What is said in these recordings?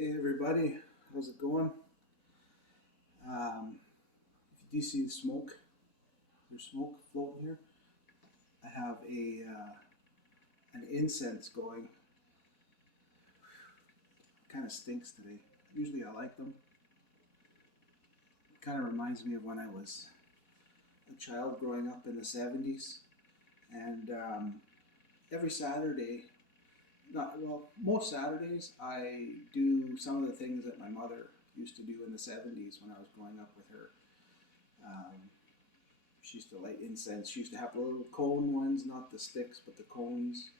Hey everybody, how's it going? If you do see the smoke, there's smoke floating here. I have an incense going. Kind of stinks today. Usually I like them. Kind of reminds me of when I was a child growing up in the 70's, and every Saturday, not well, most Saturdays I do some of the things that my mother used to do in the 70's when I was growing up with her. She used to light incense. She used to have the little cone ones, not the sticks, but the cones.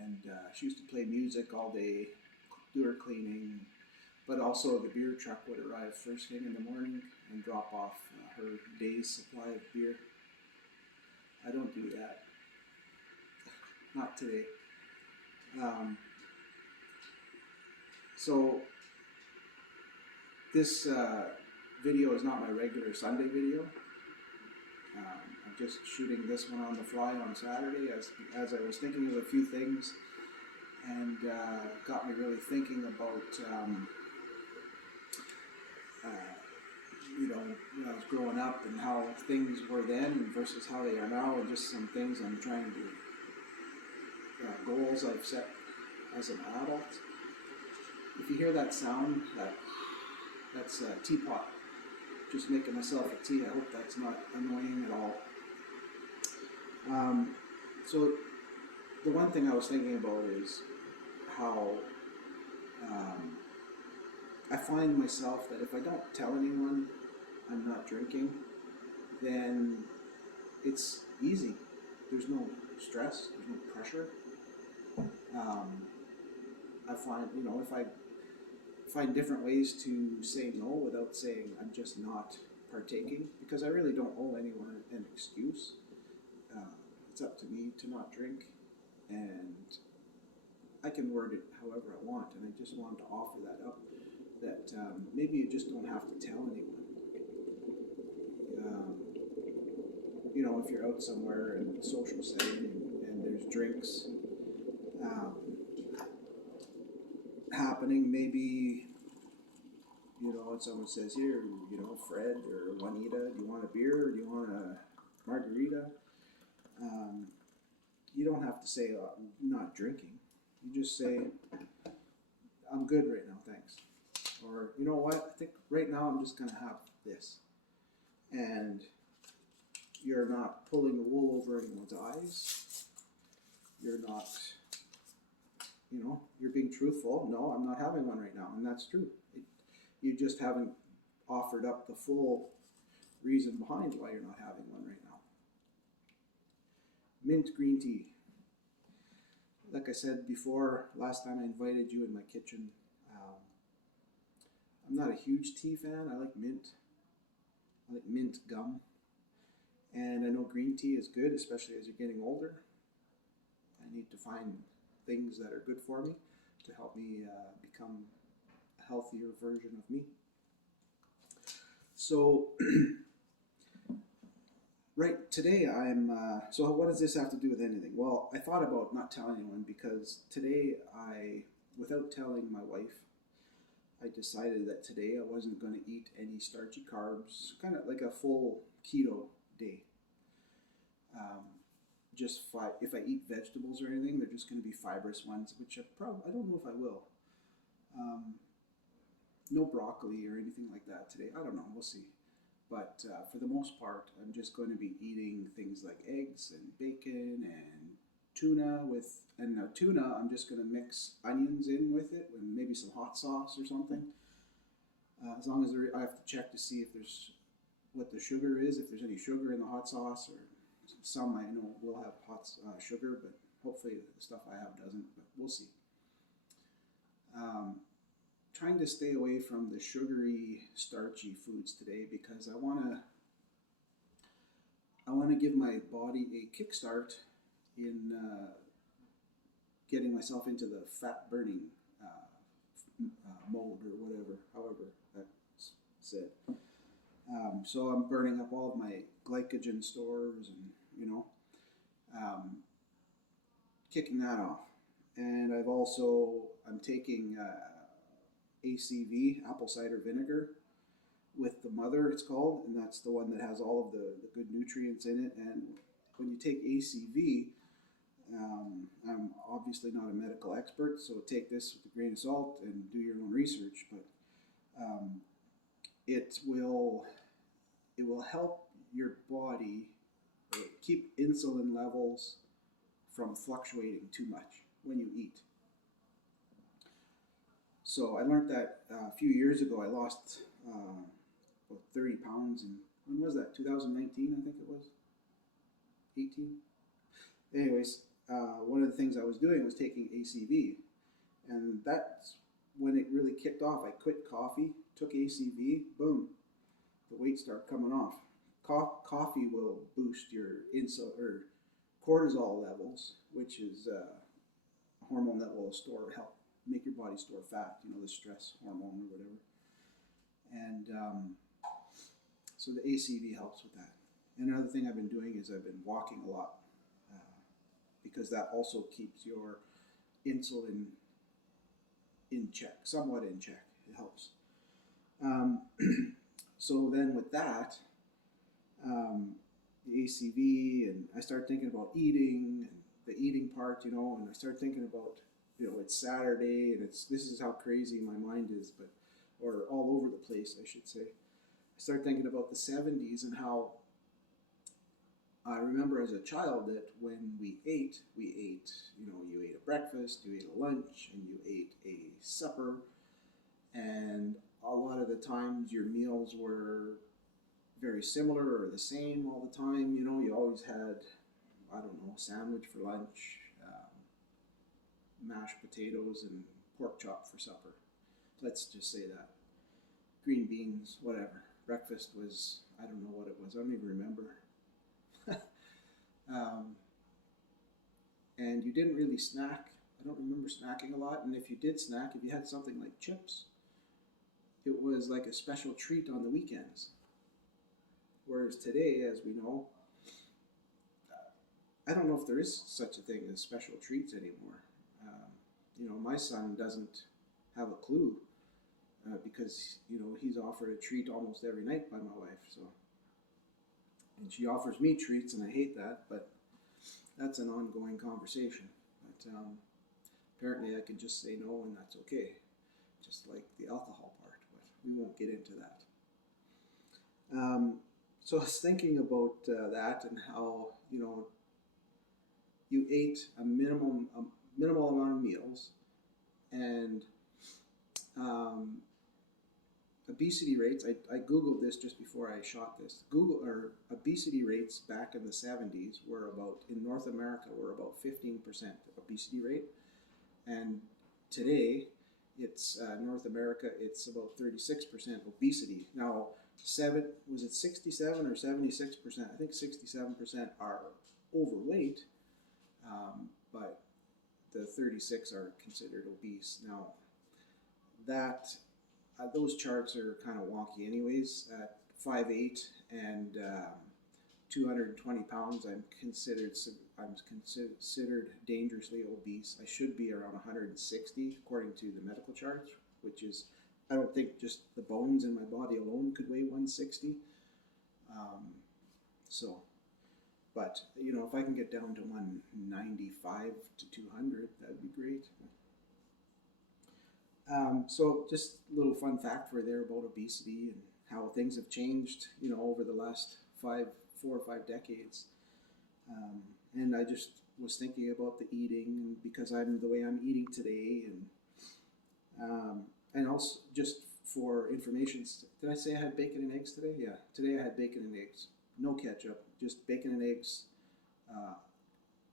And she used to play music all day, do her cleaning. But also the beer truck would arrive first thing in the morning and drop off her day's supply of beer. I don't do that. Not today. So this video is not my regular Sunday video. I'm just shooting this one on the fly on Saturday as I was thinking of a few things, and got me really thinking about when I was growing up and how things were then versus how they are now, and just some things I'm trying to goals I've set as an adult. If you hear that sound, that's a teapot. Just making myself a tea. I hope that's not annoying at all. So the one thing I was thinking about is how I find myself that if I don't tell anyone I'm not drinking, then it's easy. There's no stress, there's no pressure. I find, if I find different ways to say no without saying I'm just not partaking, because I really don't owe anyone an excuse. It's up to me to not drink, and I can word it however I want, and I just wanted to offer that up, that maybe you just don't have to tell anyone. If you're out somewhere in a social setting and there's drinks happening, maybe, and someone says, here, Fred or Juanita, do you want a beer or do you want a margarita? You don't have to say, I'm not drinking. You just say, I'm good right now, thanks. Or, you know what, I think right now I'm just going to have this. And you're not pulling the wool over anyone's eyes. You're not, you're being truthful. No, I'm not having one right now, and that's true. You just haven't offered up the full reason behind why you're not having one right now. Mint green tea. Like I said before, last time I invited you in my kitchen, I'm not a huge tea fan. I like mint. I like mint gum. And I know green tea is good, especially as you're getting older. I need to find things that are good for me to help me become a healthier version of me. So, right today so what does this have to do with anything? Well, I thought about not telling anyone because today without telling my wife, I decided that today I wasn't going to eat any starchy carbs, kind of like a full keto day. If I eat vegetables or anything, they're just going to be fibrous ones, which I don't know if I will. No broccoli or anything like that today. I don't know. We'll see. But for the most part, I'm just going to be eating things like eggs and bacon and tuna tuna, I'm just going to mix onions in with it and maybe some hot sauce or something. As long as I have to check to see if there's what the sugar is, if there's any sugar in the hot sauce, or some I know will have hot sugar, but hopefully the stuff I have doesn't, but we'll see. Trying to stay away from the sugary, starchy foods today because I want to give my body a kickstart in getting myself into the fat burning mode or whatever, however that's said. So I'm burning up all of my glycogen stores and kicking that off. And I'm taking ACV, apple cider vinegar, with the mother, it's called, and that's the one that has all of the good nutrients in it. And when you take ACV, I'm obviously not a medical expert, so take this with a grain of salt and do your own research. But um, it will help your body keep insulin levels from fluctuating too much when you eat. So I learned that a few years ago. I lost about 30 pounds, and when was that? 2019, I think it was. 18. Anyways, one of the things I was doing was taking ACV, and that's when it really kicked off. I quit coffee, took ACV, boom, the weight started coming off. Coffee will boost your insulin or cortisol levels, which is a hormone that will help make your body store fat. You know, the stress hormone or whatever. And so the ACV helps with that. And another thing I've been doing is I've been walking a lot because that also keeps your insulin in check, somewhat in check. It helps. So then with that, the ACV, and I start thinking about eating and the eating part, you know, and I start thinking about, you know, it's Saturday and this is how crazy my mind is, but, or all over the place, I should say. I start thinking about the 70s and how I remember as a child that when we ate, you know, you ate a breakfast, you ate a lunch, and you ate a supper, and a lot of the times your meals were very similar or the same all the time. You know, you always had, I don't know, sandwich for lunch, mashed potatoes, and pork chop for supper. Let's just say that. Green beans, whatever. Breakfast was, I don't know what it was. I don't even remember. And you didn't really snack. I don't remember snacking a lot. And if you did snack, if you had something like chips, it was like a special treat on the weekends. Whereas today, as we know, I don't know if there is such a thing as special treats anymore. You know, my son doesn't have a clue because, you know, he's offered a treat almost every night by my wife. So, and she offers me treats, and I hate that, but that's an ongoing conversation. But apparently I can just say no, and that's okay. Just like the alcohol part, but we won't get into that. So I was thinking about that and how, you know, you ate a minimal amount of meals, and obesity rates. I googled this just before I shot this. Obesity rates back in the 70s were about, in North America, were about 15% obesity rate, and today it's North America. It's about 36% obesity. Now, was it 67 or 76%? I think 67% are overweight, but the 36 are considered obese. Now, that those charts are kind of wonky anyways. At 5'8" and 220 pounds, I'm considered dangerously obese. I should be around 160 according to the medical charts, which is, I don't think just the bones in my body alone could weigh 160. But you know, if I can get down to 195 to 200, that'd be great. So just a little fun fact for there about obesity and how things have changed, you know, over the last 4 or 5 decades. And I just was thinking about the eating, because I'm the way I'm eating today, and also just for information, did I say I had bacon and eggs today? Yeah, today I had bacon and eggs, no ketchup, just bacon and eggs,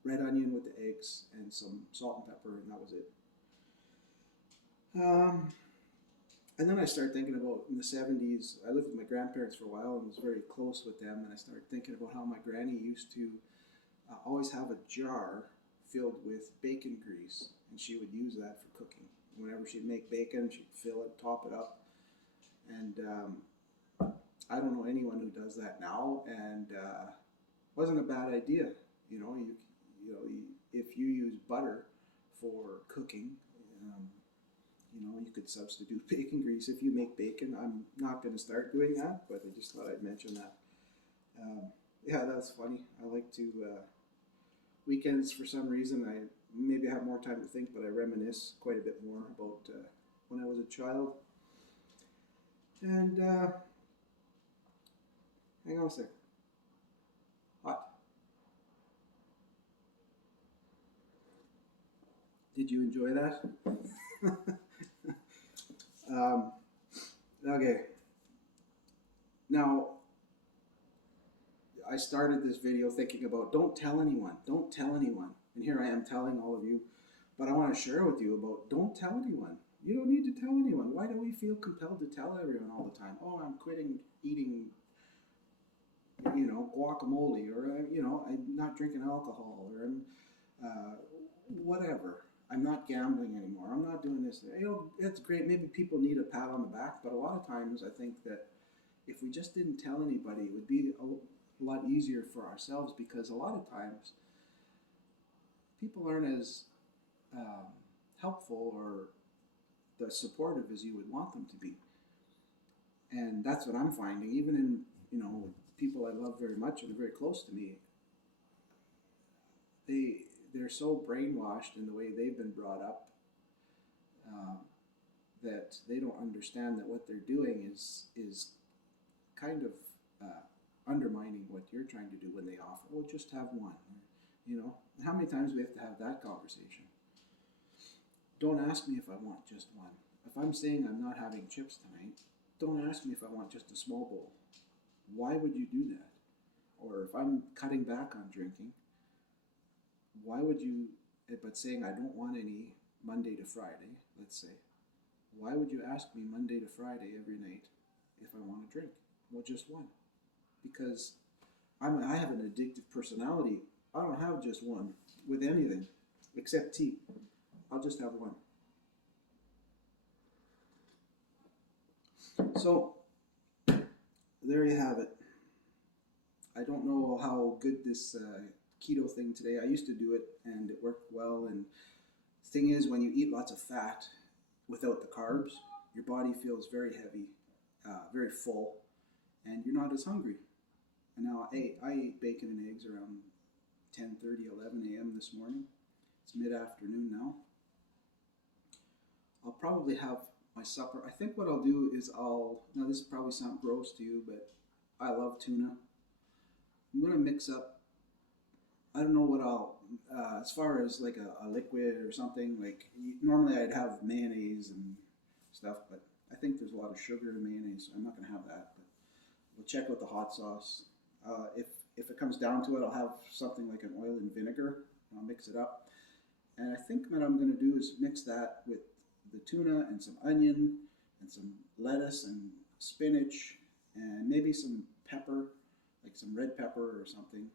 red onion with the eggs, and some salt and pepper, and that was it. And then I started thinking about, in the 70s, I lived with my grandparents for a while and was very close with them, and I started thinking about how my granny used to always have a jar filled with bacon grease, and she would use that for cooking. Whenever she'd make bacon, she'd fill it, top it up, and I don't know anyone who does that now, and wasn't a bad idea. You know, if you use butter for cooking, You know, you could substitute bacon grease if you make bacon. I'm not going to start doing that, but I just thought I'd mention that. Yeah, that's funny. I like to weekends for some reason. I maybe have more time to think, but I reminisce quite a bit more about when I was a child. And hang on a sec. Hot. Did you enjoy that? Okay. Now, I started this video thinking about don't tell anyone, don't tell anyone. And here I am telling all of you, but I want to share with you about don't tell anyone. You don't need to tell anyone. Why do we feel compelled to tell everyone all the time? Oh, I'm quitting eating, you know, guacamole, or, you know, I'm not drinking alcohol, or I'm whatever. I'm not gambling anymore. I'm not doing this. You know, it's great. Maybe people need a pat on the back, but a lot of times I think that if we just didn't tell anybody, it would be a lot easier for ourselves, because a lot of times people aren't as helpful or as supportive as you would want them to be. And that's what I'm finding, even in, you know, people I love very much and are very close to me. They're so brainwashed in the way they've been brought up that they don't understand that what they're doing is kind of undermining what you're trying to do when they offer, well, just have one. You know, how many times do we have to have that conversation? Don't ask me if I want just one. If I'm saying I'm not having chips tonight, don't ask me if I want just a small bowl. Why would you do that? Or if I'm cutting back on drinking, why would you, but saying I don't want any Monday to Friday, let's say, why would you ask me Monday to Friday every night if I want to drink? Well, just one. Because I have an addictive personality. I don't have just one with anything except tea. I'll just have one. So there you have it. I don't know how good this keto thing today. I used to do it and it worked well. And the thing is, when you eat lots of fat without the carbs, your body feels very heavy, very full, and you're not as hungry. And now I ate bacon and eggs around 10:30, 11 a.m. this morning. It's mid-afternoon now. I'll probably have my supper. I think what I'll do is now this probably sounds gross to you, but I love tuna. I'm going to mix up, I don't know what as far as like a liquid or something, like normally I'd have mayonnaise and stuff, but I think there's a lot of sugar in mayonnaise, so I'm not going to have that. But we'll check out the hot sauce. If it comes down to it, I'll have something like an oil and vinegar. I'll mix it up. And I think what I'm going to do is mix that with the tuna and some onion and some lettuce and spinach and maybe some pepper, like some red pepper or something.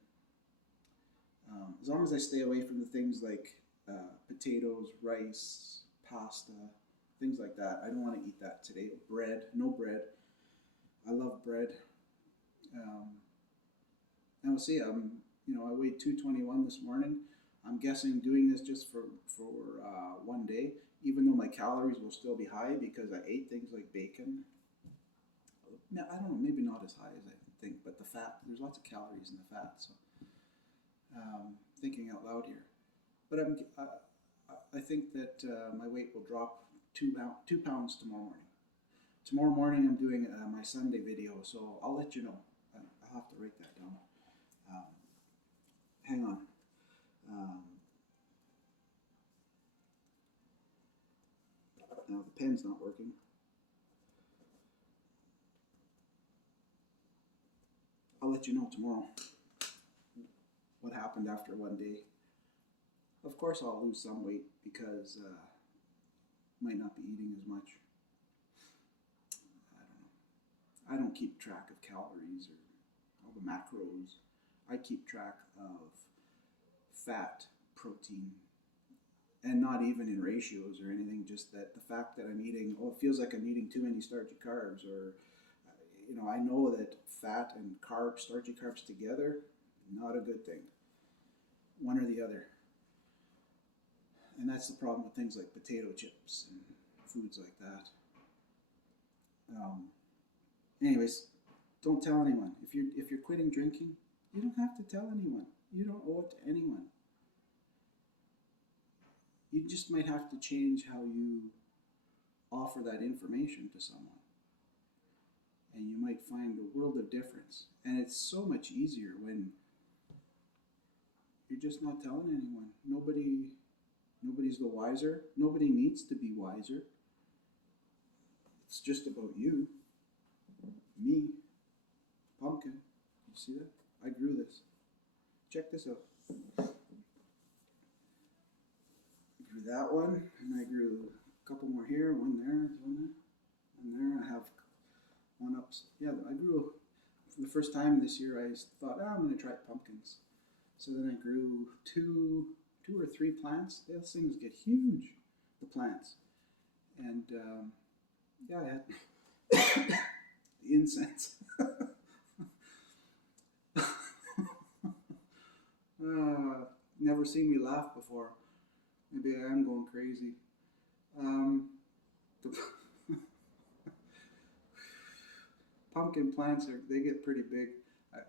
As long as I stay away from the things like potatoes, rice, pasta, things like that. I don't want to eat that today. Bread, no bread. I love bread. And we'll see. I weighed 221 this morning. I'm guessing doing this just for one day, even though my calories will still be high because I ate things like bacon. I don't know, maybe not as high as I think, but the fat, there's lots of calories in the fat. So thinking out loud here. But I think that my weight will drop 2 pounds tomorrow morning. Tomorrow morning I'm doing my Sunday video, so I'll let you know. I'll have to write that down. Hang on. Now the pen's not working. I'll let you know tomorrow what happened after one day. Of course I'll lose some weight because might not be eating as much. I don't know. I don't keep track of calories or all the macros. I keep track of fat, protein, and not even in ratios or anything, just that the fact that I'm eating, it feels like I'm eating too many starchy carbs, or, I know that fat and starchy carbs together, not a good thing. One or the other. And that's the problem with things like potato chips and foods like that. Anyways, don't tell anyone. If you're quitting drinking, you don't have to tell anyone. You don't owe it to anyone. You just might have to change how you offer that information to someone. And you might find a world of difference. And it's so much easier when you're just not telling anyone. Nobody's the wiser. Nobody needs to be wiser. It's just about you. Me. Pumpkin. You see that? I grew this. Check this out. I grew that one, and I grew a couple more here, one there, and there. I have one up. Yeah, I grew, for the first time this year, I thought, I'm going to try pumpkins. So then I grew two or three plants. Those things get huge, the plants. And yeah, I had the incense. Never seen me laugh before. Maybe I am going crazy. The pumpkin plants they get pretty big.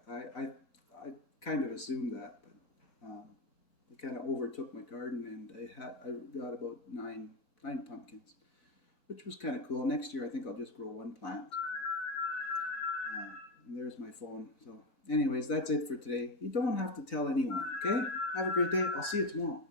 I kind of assumed that, but it kind of overtook my garden, and I got about nine pumpkins, which was kind of cool. Next year I think I'll just grow one plant. And there's my phone. So anyways, that's it for today. You don't have to tell anyone, okay? Have a great day. I'll see you tomorrow.